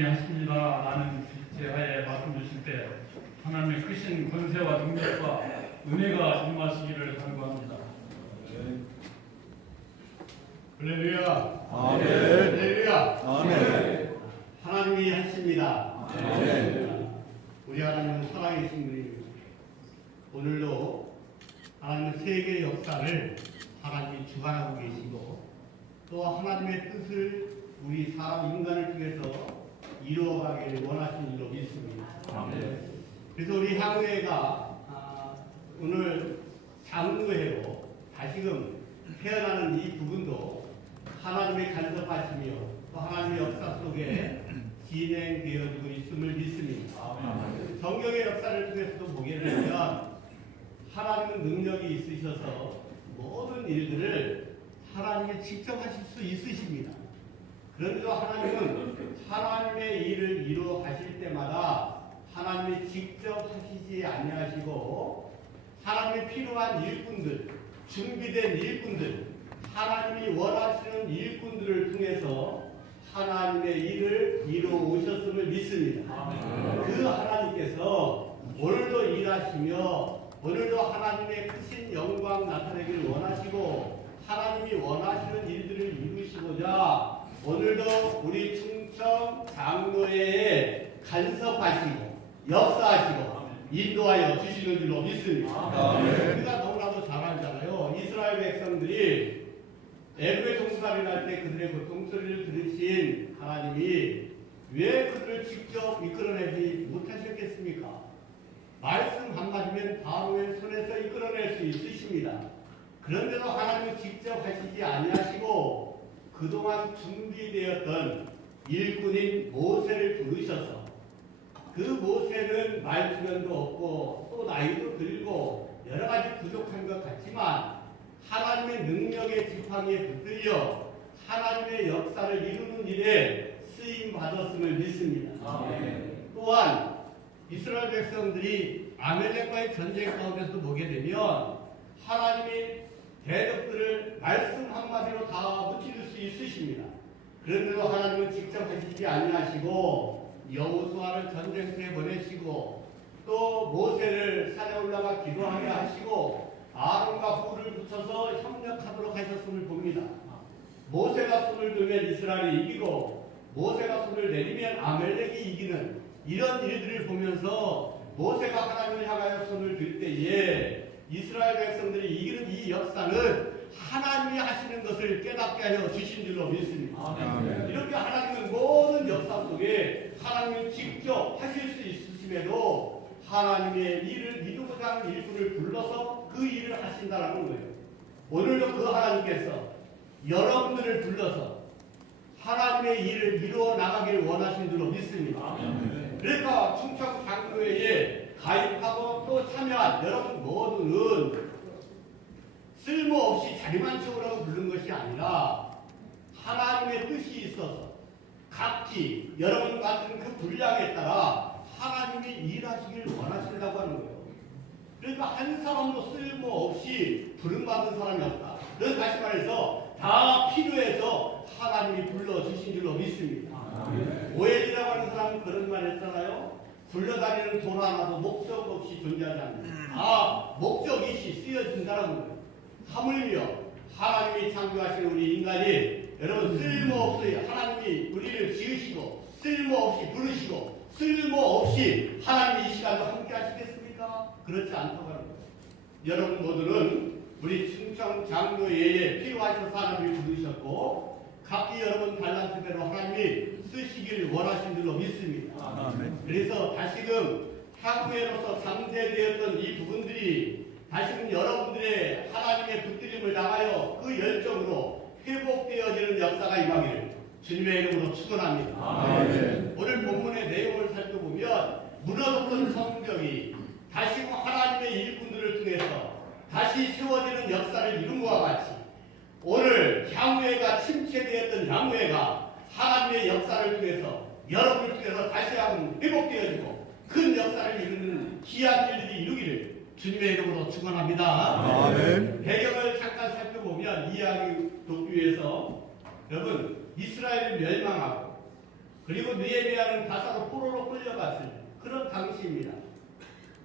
하나님이 하십니다 라는 제하에 말씀 주실 때 하나님의 크신 권세와 능력과 은혜가 임하시기를 간구합니다. 할렐루야. 아멘. 할렐루야. 아멘. 하나님이 하십니다. 아멘. 우리 하나님은 살아계신 분입니다. 오늘도 하나님은 세계의 역사를 하나님이 주관하고 계시고 또 하나님의 뜻을 우리 사람 인간을 통해서 이루어가기를 원하시는 줄로 믿습니다. 아멘. 그래서 우리 향후회가 오늘 장로회로 다시금 태어나는 이 부분도 하나님의 간섭하시며 또 하나님의 역사 속에 진행되어지고 있음을 믿습니다. 아멘. 성경의 역사를 통해서도 보게 되면 하나님은 능력이 있으셔서 모든 일들을 하나님이 직접 하실 수 있으십니다. 그런데도 하나님은 하나님의 일을 이루어 가실 때마다 하나님이 직접 하시지 아니하시고 하나님이 필요한 일꾼들, 준비된 일꾼들, 하나님이 원하시는 일꾼들을 통해서 하나님의 일을 이루어 오셨음을 믿습니다. 아멘. 그 하나님께서 오늘도 일하시며 오늘도 하나님의 크신 영광 나타내기를 원하시고 하나님이 원하시는 일들을 이루시고자 오늘도 우리 충청 장로회에 간섭하시고 역사하시고 인도하여 주시는 줄로 믿습니다. 아멘. 우리가 너무나도 잘 알잖아요. 이스라엘 백성들이 애굽의 종살이 날 때 그들의 고통소리를 들으신 하나님이 왜 그들을 직접 이끌어내지 못하셨겠습니까? 말씀 한마디면 바로의 손에서 이끌어낼 수 있으십니다. 그런데도 하나님은 직접 하시지 아니하시고 그동안 준비되었던 일꾼인 모세를 부르셔서 그 모세는 말주변도 없고 또 나이도 들고 여러 가지 부족한 것 같지만 하나님의 능력의 지팡이에 붙들려 하나님의 역사를 이루는 일에 쓰임 받았음을 믿습니다. 아멘. 또한 이스라엘 백성들이 아멜렉과의 전쟁 가운데서도 보게 되면 하나님이 대적들을 말씀 한마디로 다 무찌를 수 있으십니다. 그런데도 하나님은 직접 하시지 아니하시고 여호수아를 전쟁터에 보내시고 또 모세를 산에 올라가 기도하게 하시고 아론과 뿔을 붙여서 협력하도록 하셨음을 봅니다. 모세가 손을 들면 이스라엘이 이기고 모세가 손을 내리면 아멜렉이 이기는 이런 일들을 보면서 모세가 하나님을 향하여 손을 들 때에 이스라엘 백성들이 이기는 이 역사는 하나님이 하시는 것을 깨닫게 하여 주신 줄로 믿습니다. 아멘. 이렇게 하나님은 모든 역사 속에 하나님이 직접 하실 수 있으심에도 하나님의 일을 이루고자 하는 일꾼을 불러서 그 일을 하신다는 거예요. 오늘도 그 하나님께서 여러분들을 불러서 하나님의 일을 이루어 나가기를 원하시는 줄로 믿습니다. 아멘. 그러니까 충청 장로회에 가입하고 또 참여한 여러분 모두는 쓸모없이 자리만 채우라고 부른 것이 아니라 하나님의 뜻이 있어서 각기 여러분 같은 그 분량에 따라 하나님이 일하시기를 원하신다고 하는 거예요. 그러니까 한 사람도 쓸모없이 부름받은 사람이 없다. 그래서 다시 말해서 다 필요해서 하나님이 불러주신 줄로 믿습니다. 오엘이라고 하는 사람은 그런 말 했잖아요. 굴러다니는 돈 하나도 목적 없이 존재하지 않는다. 목적이 쓰여진다는 거예요. 하물며 하나님이 창조하신 우리 인간이 여러분 쓸모없이 하나님이 우리를 지으시고 쓸모없이 부르시고 쓸모없이 하나님이 이 시간도 함께 하시겠습니까? 그렇지 않다고 하는 거예요. 여러분 모두는 우리 충청 장로회에 필요하셔서 하나님이 부르셨고 각기 여러분 달란트대로 하나님이 쓰시기를 원하신 줄로 믿습니다. 아멘. 그래서 다시금 향후회로서 잠재되었던 이 부분들이 다시금 여러분들의 하나님의 붙들림을 당하여 그 열정으로 회복되어지는 역사가 임하기를 주님의 이름으로 축원합니다. 아멘. 오늘 본문의 내용을 살펴보면 무너졌던 성경이 다시금 하나님의 일꾼들을 통해서 다시 세워지는 역사를 이룬 것과 같이 오늘 향후회가 침체되었던 향후회가 하나님의 역사를 통해서 여러분을 통해서 다시 한번 회복되어지고 큰 역사를 이루는 귀한 일들이 이루기를 주님의 이름으로 축원합니다. 아멘. 배경을 잠깐 살펴보면 이야기 돕기 위해서 여러분 이스라엘이 멸망하고 그리고 느헤미야는 바사로 포로로 끌려갔을 그런 당시입니다.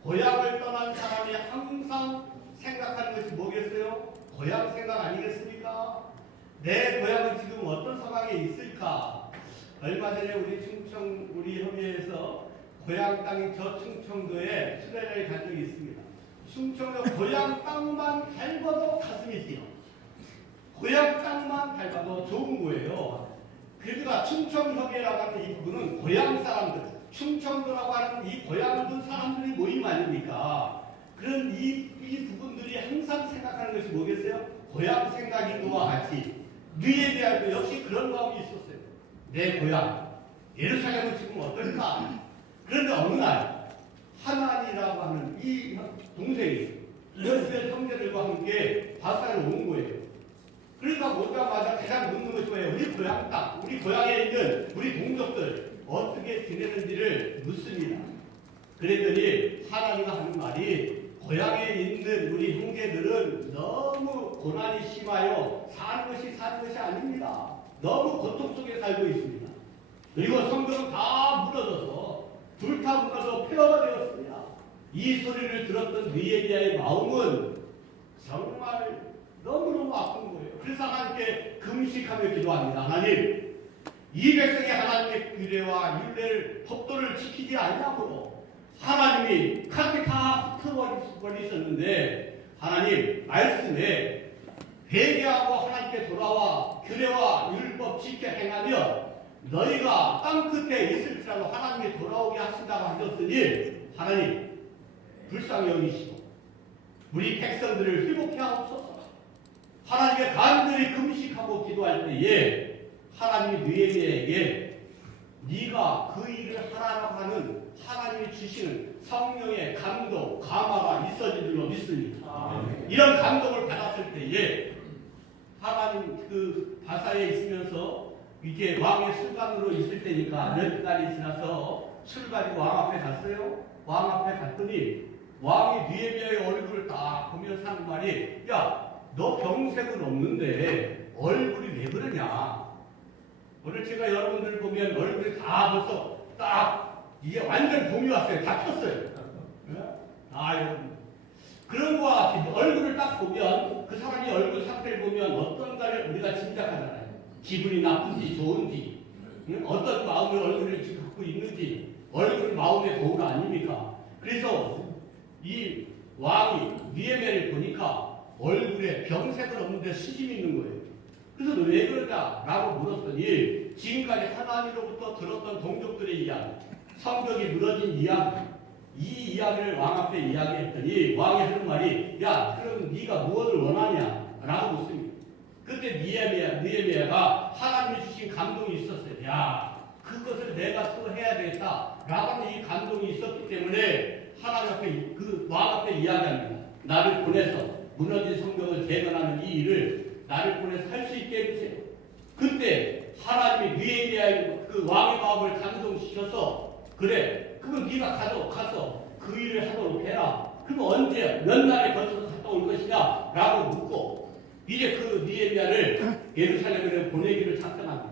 고향을 떠난 사람이 항상 생각하는 것이 뭐겠어요? 고향 생각 아니겠습니까? 내 고향은 지금 어떤 상황에 있을까? 얼마 전에 우리 협의회에서 고향 땅인 저 충청도에 수련회를 간 적이 있습니다. 충청도 고향 땅만 밟아도 가슴이 뛰어. 고향 땅만 밟아도 좋은 거예요. 그러니까 충청협의회라고 하는 이 부분은 고향 사람들, 충청도라고 하는 이 고향을 둔 사람들이 모임 아닙니까? 그런 이 부분들이 항상 생각하는 것이 뭐겠어요? 고향 생각인 것과 같이 느헤미야도 역시 그런 마음이 있었어요. 내 고향 예루살렘은 지금 어떨까? 그런데 어느 날 하나니라고 하는 이 동생이 이스라엘 형제들과 함께 바사를 온 거예요. 그러니까 오자마자 가장 묻는 것이 뭐예요? 우리 고향 땅, 우리 고향에 있는 우리 동족들 어떻게 지내는지를 묻습니다. 그랬더니 하나니가 하는 말이 고향에 있는 우리 형제들은 너무 고난이 심하여 사는 것이 아닙니다. 너무 고통 속에 살고 있습니다. 그리고 성경은 다 무너져서 둘 다 무너져 폐허가 되었습니다. 이 소리를 들었던 느헤미야의 마음은 정말 너무너무 아픈 거예요. 그래서 하나님께 금식하며 기도합니다. 하나님, 이 백성이 하나님의 규례와 율례를 법도를 지키지 않냐므로 하나님이 그렇게 다 흩어버리셨는데 하나님 말씀에 회개하고 하나님께 돌아와 규례와 율법 지켜 행하며 너희가 땅끝에 있을지라도 하나님이 돌아오게 하신다고 하셨으니 하나님 불쌍히 여기시고 우리 백성들을 회복해 하옵소서. 하나님께 간절히 금식하고 기도할 때에 하나님이 느헤미야에게 네가 그 일을 하라고 하는 하나님이 주시는 성령의 감동, 감화가 있어진 줄로 믿습니다. 이런 감동을 받았을 때에 하나님 그 바사에 있으면서 이게 왕의 술관으로 있을 때니까 몇 달이 지나서 술 가지고 왕 앞에 갔어요. 왕 앞에 갔더니 왕이 느헤미야의 얼굴을 딱 보면서 하는 말이 야, 너 병색은 없는데 얼굴이 왜 그러냐. 오늘 제가 여러분들 보면 얼굴이 다 벌써 딱 이게 완전 봄이 왔어요. 다 폈어요. 여러분. 그런 거와 같이 얼굴을 딱 보면 그 사람이 얼굴 상태를 보면 어떤가를 우리가 짐작하잖아요. 기분이 나쁜지 좋은지 어떤 마음의 얼굴을 지금 갖고 있는지 얼굴 마음의 거울 아닙니까? 그래서 이 왕이 느헤미야를 보니까 얼굴에 병색은 없는데 수심이 있는 거예요. 그래서 왜 그러냐라고 물었더니 지금까지 하나님으로부터 들었던 동족들의 이야기, 성벽이 무너진 이야기, 이 이야기를 왕 앞에 이야기했더니 왕이 하는 말이 야, 그럼 네가 무엇을 원하냐? 라고 묻습니다. 그때 느헤미야가 하나님이 주신 감동이 있었어요. 야, 그것을 내가 또 해야 되겠다 라고 하는 이 감동이 있었기 때문에 하나님 앞에 그 왕 앞에 이야기합니다. 나를 보내서 무너진 성벽을 재건하는 이 일을 나를 보내서 할 수 있게 해주세요. 그때 하나님이 느헤미야의 그 왕의 마음을 감동시켜서 그래, 그럼 네가 가서 그 일을 하도록 해라. 그럼 언제 몇 날에 걸쳐서 갔다 올 것이냐 라고 묻고 이제 그 느헤미야를 예루살렘에 보내기를 작정합니다.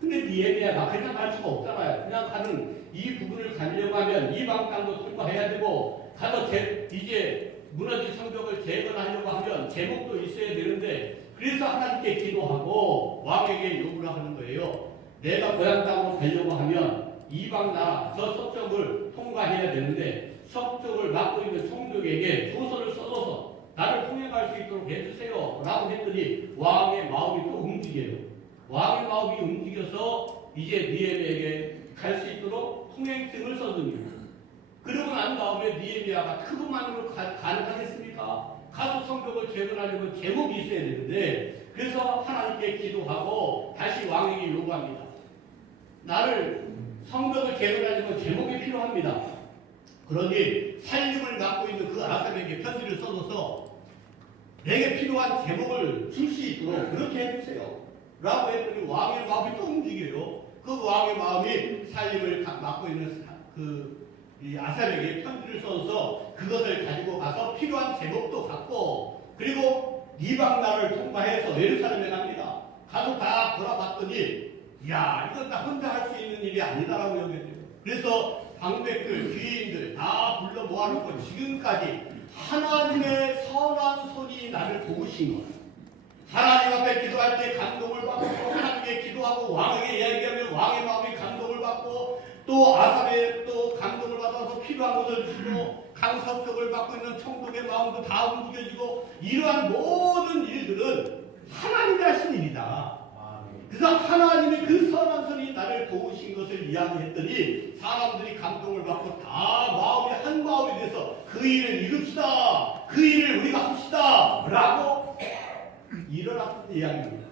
근데 느헤미야가 그냥 갈 수가 없잖아요. 그냥 가는 이 부분을 가려고 하면 이방 땅도 통과해야 되고 가서 이제 무너진 성벽을 재건하려고 하면 제목도 있어야 되는데 그래서 하나님께 기도하고 왕에게 요구를 하는 거예요. 내가 고향 땅으로 가려고 하면 이방 나라 저 서쪽을 통과해야 되는데 서쪽을 맡고 있는 총독에게 조서를 써줘서 나를 통행할 수 있도록 해주세요 라고 했더니 왕의 마음이 또 움직여요. 왕의 마음이 움직여서 이제 느헤미야에게 갈 수 있도록 통행증을 써줍니다. 그러고 난 다음에 느헤미야가 그것만으로 가능하겠습니까? 가서 성벽을 재건하려면 제목이 있어야 되는데 그래서 하나님께 기도하고 다시 왕에게 요구합니다. 나를 성벽을 재건하려면 제목이 필요합니다. 그러니 살림을 맡고 있는 그 아삽에게 편지를 써줘서 내게 필요한 제목을 줄 수 있도록 그렇게 해주세요 라고 했더니 왕의 마음이 또 움직여요. 그 왕의 마음이 살림을 맡고 있는 이 아삽에게 편지를 써서 그것을 가지고 가서 필요한 제목도 갖고 그리고 이방 나라를 통과해서 예루살렘에 갑니다. 가서 다 돌아봤더니 야, 이건 나 혼자 할 수 있는 일이 아니다라고 여겨져요. 그래서 방백들, 귀인들 다 불러 모아놓고 지금까지 하나님의 선한 손이 나를 도우신 거예요. 하나님 앞에 기도할 때 감동을 받고, 하나님께 기도하고 왕에게 이야기하면 왕의 마음이 감동을 받고, 또 아삽에 또 감동을 받아서 필요한 것을 주고, 강섭적을 받고 있는 총독의 마음도 다 움직여지고, 이러한 모든 일들은 하나님이 하신 일이다. 그래서 하나님이 그 선한 손이 나를 도우신 것을 이야기했더니 사람들이 감동을 받고 다 마음이 한 마음이 돼서 그 일을 이룹시다, 그 일을 우리가 합시다 라고 일어났던 이야기입니다.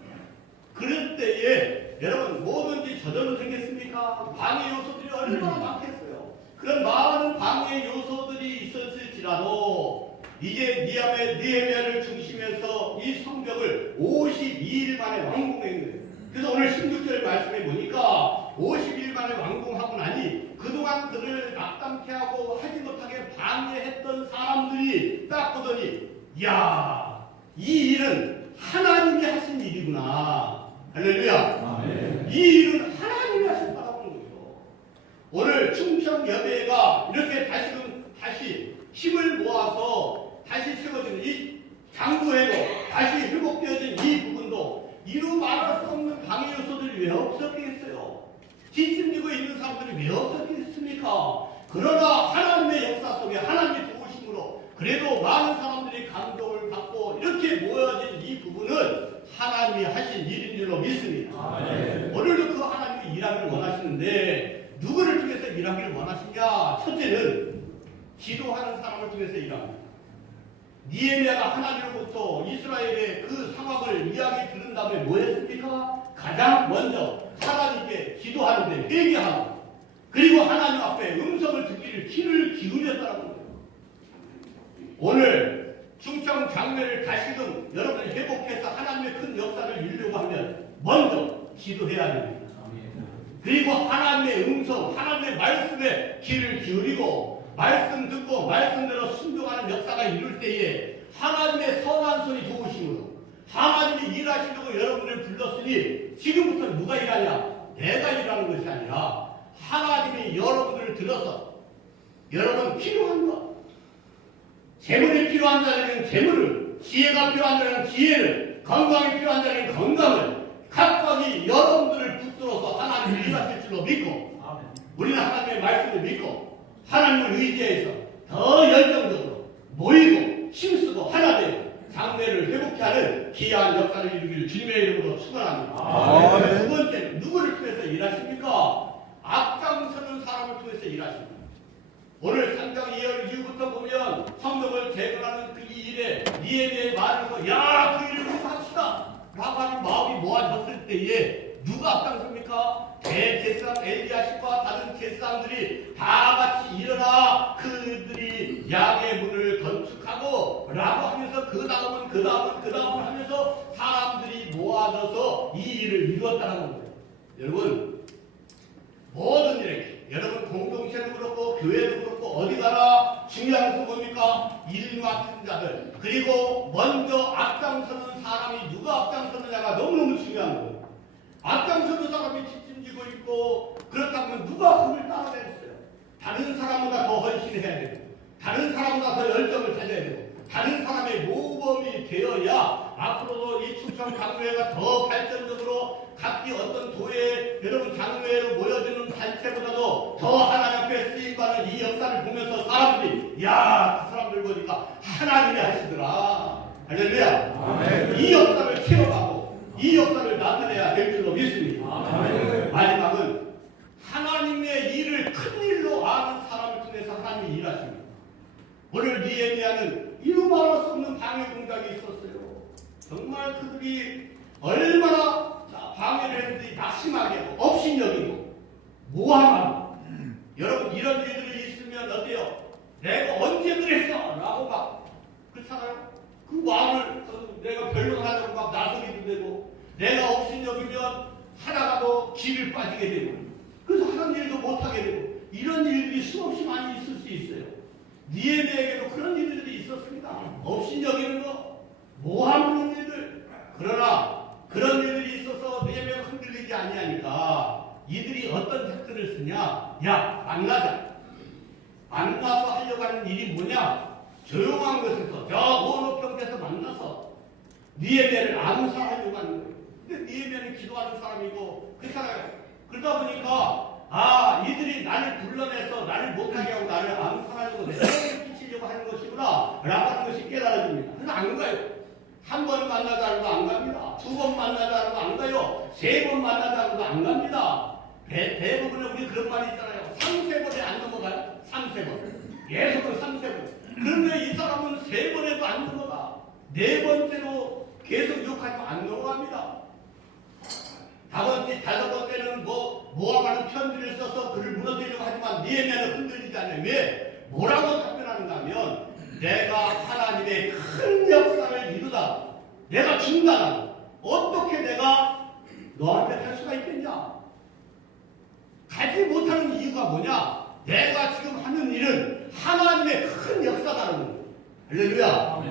그럴 때에 여러분 뭐든지 저절로 되겠습니까? 방해 요소들이 얼마나 많겠어요. 그런 많은 방해 요소들이 있었을지라도 이제 느헤미야를 중심해서 이 성벽을 52일 만에 완공한 거예요. 그래서 오늘 16절 말씀해 보니까 50일 만에 완공하고 나니 그동안 그를 낙담케 하고 하지 못하게 방해했던 사람들이 딱 보더니 야, 이 일은 하나님이 하신 일이구나. 할렐루야. 이 일은 하나님이 하셨다라고 하는 거죠. 오늘 충청여대가 이렇게 다시 힘을 모아서 다시 세워지는 이 장구회로 다시 회복되어진 이 부분도 이루 말할 수 없는 방해 요소들이 왜 없었겠어요? 뒷짐지고 있는 사람들이 왜 없었겠습니까? 그러나 하나님의 역사 속에 하나님의 도우심으로 그래도 많은 사람들이 감동을 받고 이렇게 모여진 이 부분은 하나님이 하신 일인 줄로 믿습니다. 오늘도 그 하나님이 일하기를 원하시는데 누구를 통해서 일하기를 원하시냐? 첫째는 기도하는 사람을 통해서 일합니다. 느헤미야가 하나님으로부터 이스라엘의 그 상황을 이야기 들은 다음에 뭐 했습니까? 가장 먼저 하나님께 기도하는데 회개하고 그리고 하나님 앞에 음성을 듣기를 귀를 기울였다라고 합니다. 오늘 충청 장례를 다시금 여러분이 회복해서 하나님의 큰 역사를 이루려고 하면 먼저 기도해야 됩니다. 그리고 하나님의 음성, 하나님의 말씀에 귀를 기울이고 말씀 듣고 말씀대로 순종하는 역사가 이룰 때에 하나님의 선한 손이 도우심으로 하나님이 일하시려고 여러분을 불렀으니 지금부터 누가 일하냐? 내가 일하는 것이 아니라 하나님이 여러분을 들어서 여러분 필요한 것, 재물이 필요한 자에게는 재물을, 지혜가 필요한 자에게는 지혜를, 건강이 필요한 자에게는 건강을 각각이 여러분들을 붙들어서 하나님을 일하실 줄로 믿고 우리는 하나님의 말씀을 믿고 하나님을 의지해서 더 열정적으로 모이고 힘쓰고 하나 되고 장래를 회복케 하는 귀한 역사를 이루기를 주님의 이름으로 축원합니다. 두 번째는 누구를 통해서 일하십니까? 앞장서는 사람을 통해서 일하십니다. 오늘 3장 2절 이후부터 보면 성벽을 재건하는 그 일에 느헤미야의 말을 하고 야, 그 일을 우리가 합시다 라고 하는 마음이 모아졌을 때에 누가 앞장섭니까? 대제사장 엘리야십과 다른 제사장들이 다 같이 일어나 그들이 양의 문을 건축하고 라고 하면서 그 다음은 하면서 사람들이 모아져서 이 일을 이루었다는 겁니다. 여러분 모든 일에 여러분 공동체도 그렇고 교회도 그렇고 어디 가나 중요한 것은 뭡니까? 일 맡은 자들 그리고 먼저 앞장서는 사람이 누가 앞장서느냐가 너무너무 중요한 거예요. 앞장서는 사람이 뒷짐지고 있고 그렇다면 누가 그를 따라다녔어요? 다른 사람보다 더 헌신해야 되고 다른 사람보다 더 열정을 가져야 되고 다른 사람의 모범이 되어야 앞으로도 이 충청 장로회가 더 발전적으로 각기 어떤 도에 여러분 장로회로 모여지는 단체보다도 더 하나님 앞에 쓰임받는 이 역사를 보면서 사람들이 야, 그 사람들 보니까 하나님이 하시더라. 할렐루야. 이 역사를 키워가고 이 역사를 나타내야 될 줄로 믿습니다. 마지막은 하나님의 일을 큰 일로 아는 사람을 통해서 하나님이 일하십니다. 오늘 느헤미야는 이루 말할 수 없는 방해 공작이 있었어요. 정말 그들이 얼마나 방해를 했는지 낙심하게 업신여기고 모함하고 여러분 이런 일들이 있으면 어때요? 내가 언제 그랬어? 라고 막 그렇잖아요. 그 마음을 내가 변론하려고 막 나서기도 되고 내가 업신여기면 하다가도 길을 빠지게 되고 그래서 하는 일도 못하게 되고 이런 일들이 수없이 많이 있을 수 있어요. 느헤미야에게도 그런 일들이 있었습니다. 업신여기는 거, 모함하는 일들. 그러나 그런 일들이 있어서 느헤미야가 흔들리지 만들지 아니하니까 이들이 어떤 text를 쓰냐? 야, 만나자. 만나서 하려고 하는 일이 뭐냐? 조용한 곳에서 저 원호평에서 만나서 니에미아를 암살하려고 하는 거예요. 근데 니에미아는 기도하는 사람이고 그렇잖아요. 그러다 보니까 이들이 나를 불러내서 나를 못하게 하고 나를 암살하려고 내 생을 끼치려고 하는 것이구나 라고 하는 것이 깨달아집니다. 그래서 안 가요. 한 번 만나자고 안 갑니다. 두 번 만나자고 안 가요. 세 번 만나자고 안 갑니다. 대부분은 우리 그런 말이 있잖아요. 3-4번에 안 넘어가요. 3-4번. 계속은 3-4번. 그런데 이 사람은 3번에도 안 넘어가. 4번째로 계속 욕하지만 안 넘어갑니다. 5번째는 모함하는 편지를 써서 그를 무너뜨리려고 하지만 니에미아는 흔들리지 않아요. 왜? 뭐라고 답변하는가 하면 내가 하나님의 큰 역사를 이루다. 내가 중단하고 어떻게 내가 너한테 할 수가 있겠냐? 가지 못하는 이유가 뭐냐? 내가 지금 하는 일은 하나님의 큰 역사다는 거예요. 할렐루야.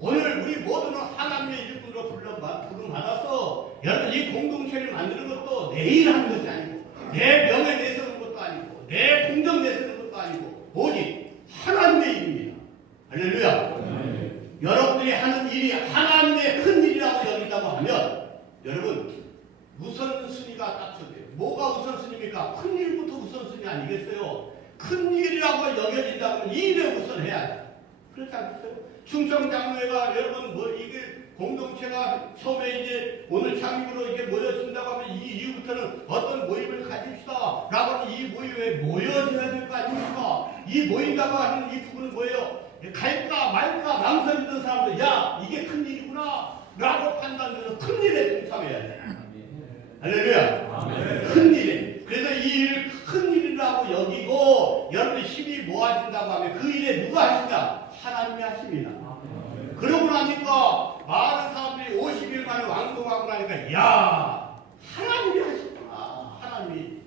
오늘 우리 모두는 하나님의 일꾼으로 부름받아서 여러분 이 공동체를 만드는 것도 내일 하는 것이 아니고 내 명예 내세우는 것도 아니고 내 공정 내세우는 것도 아니고 오직 하나님의 일입니다. 할렐루야. 여러분들이 하는 일이 하나님의 큰 일이라고 여긴다고 하면 여러분 우선순위가 딱서돼요. 뭐가 우선순위입니까? 큰 일부터 우선순위 아니겠어요? 큰 일이라고 여겨진다면 이 일에 우선해야 돼. 그렇지 않겠어요? 충청장로회가 여러분 이게 공동체가 처음에 이제 오늘 창립으로 이게 모여진다고 하면 이 이후부터는 어떤 모임을 가집시다 라고 하는 이 모임에 모여져야 될 거 아닙니까? 이 모인다고 하는 이 부분은 뭐예요? 갈까 말까 망설이던 사람들 야 이게 큰 일이구나 라고 판단돼서 큰 일에 동참해야 돼. 할렐루야. 큰 일에. 그래서 이 일을 큰 일이라고 여기고 여러분이 힘이 모아진다고 하면 그 일에 누가 하신다? 하나님이 하십니다. 그러고 나니까 많은 사람들이 50일 만에 왕동하고 나니까 야 하나님이 하시구나. 하나님이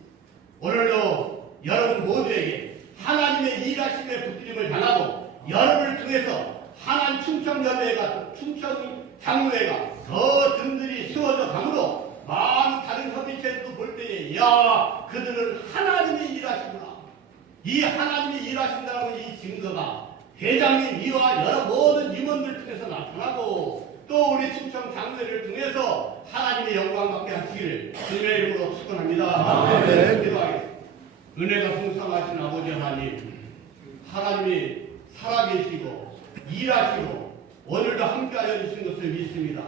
오늘도 여러분 모두에게 하나님의 일하심에 붙들림을 당하고 여러분을 통해서 하나님 충청연회가 충청장로회가 더 든든히 세워져 가므로 많은 다른 협의체들도 볼 때에 야 그들은 하나님이 일하시구나. 이 하나님이 일하신다는 이 증거가 회장님 이와 여러 모든 임원들 통해서 나타나고 또 우리 충청장로회를 통해서 하나님의 영광 받게 하시기를 주님의 이름으로 축원합니다. 기도하겠습니다. 은혜가 풍성하신 아버지 하나님 하나님이 살아계시고 일하시고 오늘도 함께하여 주신 것을 믿습니다.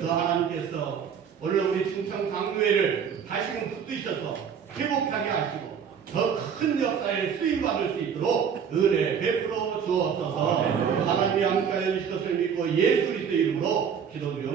그 하나님께서 오늘 우리 충청장로회를 다시금 붙드셔서 회복하게 하시고 더 큰 역사에 쓰임받을 수 있도록 은혜 베풀어 주옵소서. 하나님이 함께하여 주실 것을 믿고 예수 그리스도의 이름으로 기도드려